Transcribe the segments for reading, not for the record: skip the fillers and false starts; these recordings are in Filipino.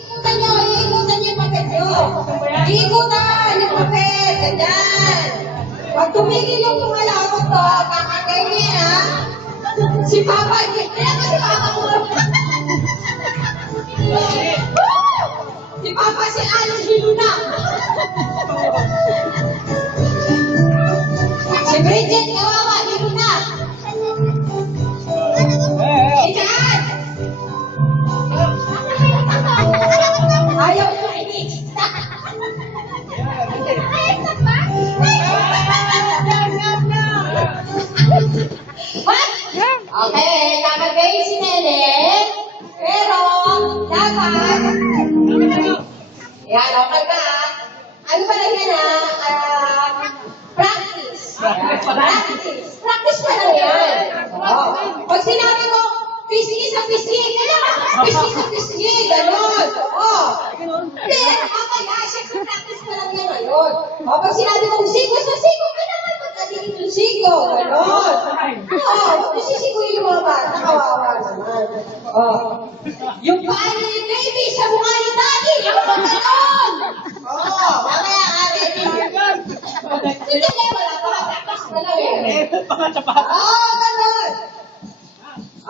Ikutan nyo, iikutan nyo yung papel nyo. Iikutan yung papel, ganyan. Pag tumigil yung tumalawag to, kakagayin ha. Si Papa, kaya ba si Papa mo? Si Papa, si Alice Viluna. Si Bridget, kawawa, Viluna. Ikaan! Ayaw ko inig. Okay, kakagayin si Nene. Pero, dapat, yan, okay ka. Ano pa lang yan practice. Practice pa lang yan. Pag sinabi ko, pisngi sa pisngi, kailangan pisngi sa pisngi, gano'n. Pero, mamaya, syempre, practice pa lang yan ngayon. Pag sinabi ko, sigo sa sigo, kailangan magkatingin yung sigo, gano'n. Huwag mo sisiguin yung mga bata, kawawa naman. Yung paa ni baby sa mukha ni daddy, yung mga gano'n. Mamaya nga, baby. Hindi, wala pa, practice pa lang eh. Gano'n.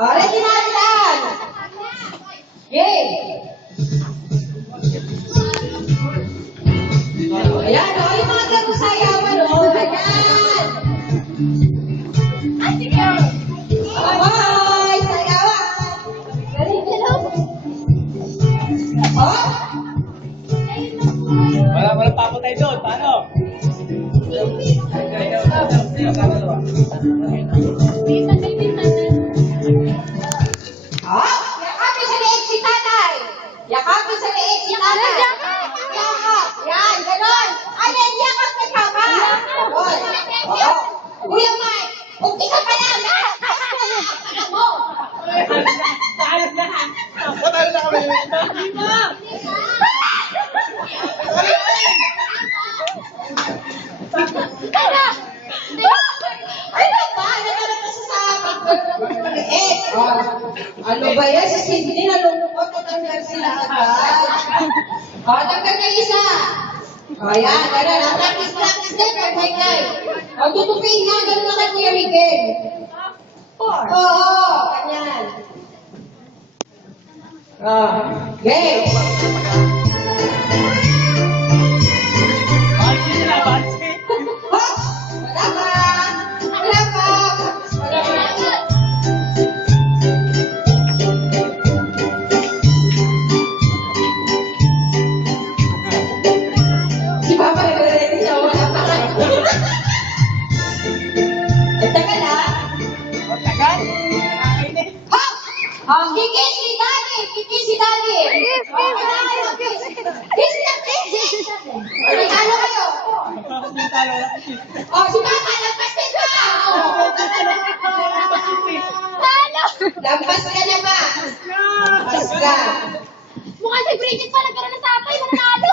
Ready na yan. Yay. Ayan, yung mga gano'n sayawan, ayan. Bye! Sayawan! Wala pa ako tayo doon. Paano? Yakapin sa leeg si tatay! Yakapin sa leeg si tatay! Yakap! Yan, ganon! Alin, yakap na tama! Ganon! Kuya Mike, umpisa pa lang! Alam mo! Patalo na kami. Ano ba? Nagkaroon kasi sa ano ba yan? Si Sidney nalungkot natanggal sila agad. Tanggal na isa. Yan, gano'n. Practice din, pagkaigay. Tutupin nga, gano'n na kay Kuya Miguel. Oo, ganyan. Game. Bansi sila, bansi. Wala pa. Wala pa. Wala pa. Si Papa nagre-ready siya. Wala pa. Tagal ha? Tagal? Kikis si Daddy! Kikis si Daddy! Kiss na kiss! Ano kayo? Si Papa, lampas din ka! Lampas ka na ba? Lampas ka. Mukhang si Bridget pa nagkaroon ng sapay, manalo.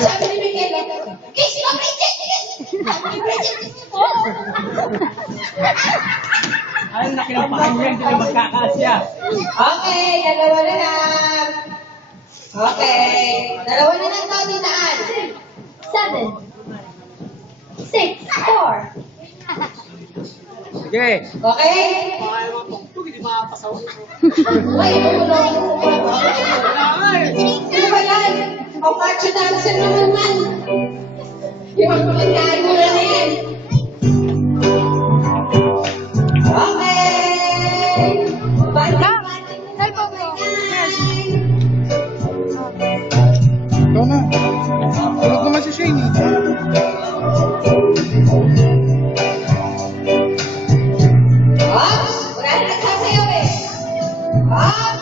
Sabi ni Miguel, kiss si Bridget! Sabi ni Bridget, kiss mo! Ay, nakinapakan yan, sila magkakasya. Okay, dalawa na lang. Okay, dalawa na lang daw dinaan. 7, 6, 4. Sige. Okay? Hindi makapasaw. Uy, tulong. Ano ba yan? Ang macho dancer naman man. Yung pagkain mo na yan. Okay. Bati-bati na po Ikaw na. Tulog naman si Shane eh. Ops! Wala na nagsasayaw eh. Ops!